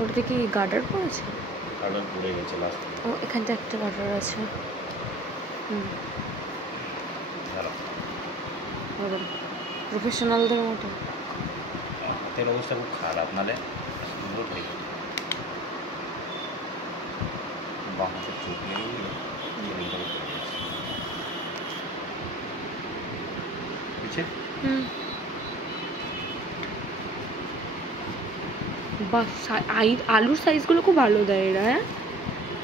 ওটাতে কি গার্ডার পড়েছে? গার্ডার পড়ে গেছে লাস্ট। ও এখানটা একটা গার্ডার আছে। প্রফেশনালদের মতো। হাতের অবস্থা খুব খারাপ, নাহলে সুন্দর হয়ে গেল। বাম হাতের চোখ লেগে বাহ, আলুর সাইজগুলো খুব ভালো দেয় এরা। হ্যাঁ,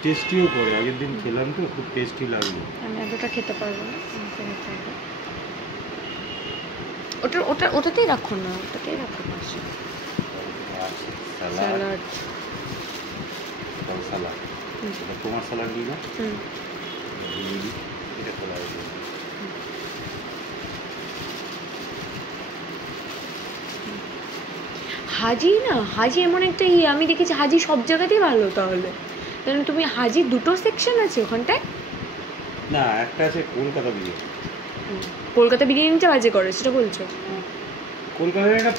টেস্টিও করে। আগের দিন খেলাম তো, খুব টেস্টি লাগলো। আমি এতটা খেতে পারবো না। ওটাতেই রাখো না, ওটাতেই রাখো পাশে। স্যালাড, সালাদ, তোমার স্যালাড দিই না। এটা খোলা হয়েছে। হাজি না, হাজি এমন একটা আমি দেখেছি হাজি সব জায়গাতেই ভালো। তাহলে তুমি হাজি দুটো সেকশন আছে ওখানটায়? না, একটা আছে কলকাতা বিরিয়ানি। কলকাতা বিরিয়ানিটা বাজে করে সেটা বলছো? কলকাতা বিরিয়ানিটা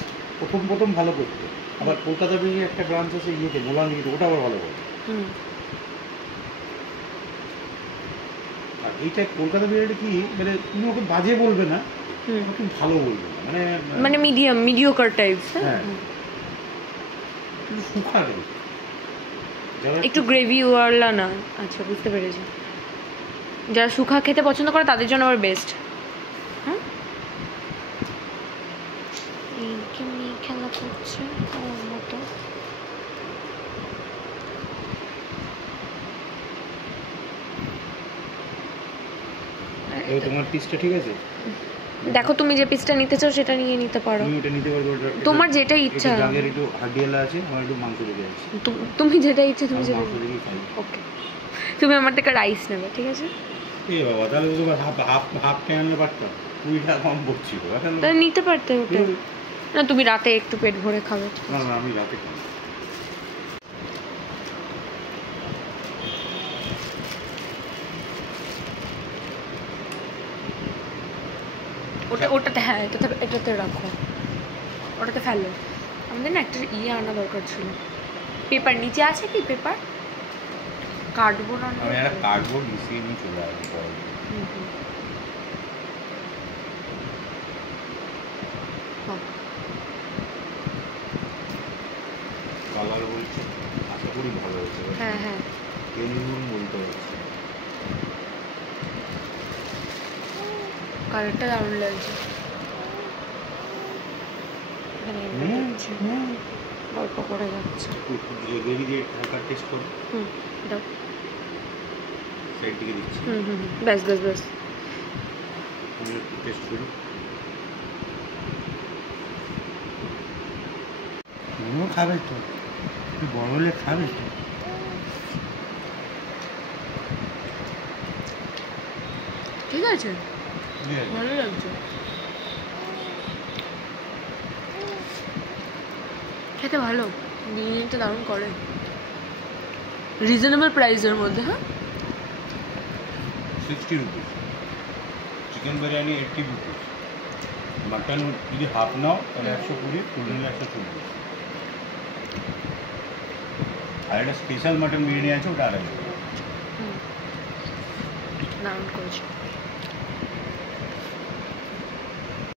প্রথম ভালো করতো। আবার কলকাতা বিরিয়ানি একটা ব্রাঞ্চ আছে ইয়েতে, মোলাঙ্গিতে, ওটা আবার ভালো করে। আর এইটা কলকাতা বিরিয়ানি কি, মানে তুমি ওকে বাজে বলবে না, ওকে ভালো বলবে না, মানে মিডিওকার টাইপ। হ্যাঁ, সুখা নেই, একটু গ্রেভি ওয়ালা না। আচ্ছা, বুঝতে পেরেছি। যারা সুখা খেতে পছন্দ করে তাদের জন্য আবার বেস্ট। হ্যাঁ, কেমনি খেলা করছে ওর মতো। তোমার পিসটা ঠিক আছে? দেখো, তুমি যে পিসটা নিতে চাও সেটা নিয়ে নিতে পারো। তুমি এটা নিতে পারবে, তোমার যেটা ইচ্ছা। জাগের একটু হাড্ডিওয়ালা আছে, আমার একটু মাংস লেগে আছে। তুমি যেটা ইচ্ছা তুমি সেটা মাংস লেগেই খাই। ওকে, তুমি আমার থেকে রাইস নেবে, ঠিক আছে? এ বাবা, তাহলে তো হাফ কে আনলে পারতাম, 20 টাকা কম পড়ছিল। তাহলে নিতে পারতে ওটা। না, তুমি রাতে একটু পেট ভরে খাবে। না, আমি রাতে খাই। ওটাতে, হ্যাঁ, এটাতে রাখো, ওটাতে ফেলো। আমাদের না একটা আনা দরকার ছিল। পেপার নিচে আছে কি? পেপার, কার্ডবোর্ড আনা। আমি একটা কার্ডবোর্ড মিশিয়ে নিয়ে চলে আসবো। কালার বলছে, আশা করি ভালো হয়েছে। হ্যাঁ হ্যাঁ, কেমন বলতে হচ্ছে, কালারটা দারুণ লাগছে। গল্প করে যাচ্ছে। গ্রেভি দিয়ে হালকা টেস্ট করো। দাও, সাইড দিকে দিচ্ছি। ব্যাস ব্যাস ব্যাস। আমি একটু টেস্ট করি। খাবে তো, তুই বড় হলে খাবে তো। ঠিক আছে, ভালো লাগছে খেতে। ভালো, বিরিয়ানিটা দারুণ করে, রিজনেবল প্রাইসের মধ্যে। হ্যাঁ, 60 rupees. Chicken biryani 80 rupees. Mutton যদি হাফ নাও তাহলে 120, ফুল নিলে 140। আর একটা স্পেশাল মাটন বিরিয়ানি আছে, ওটা 250। দারুণ করেছে।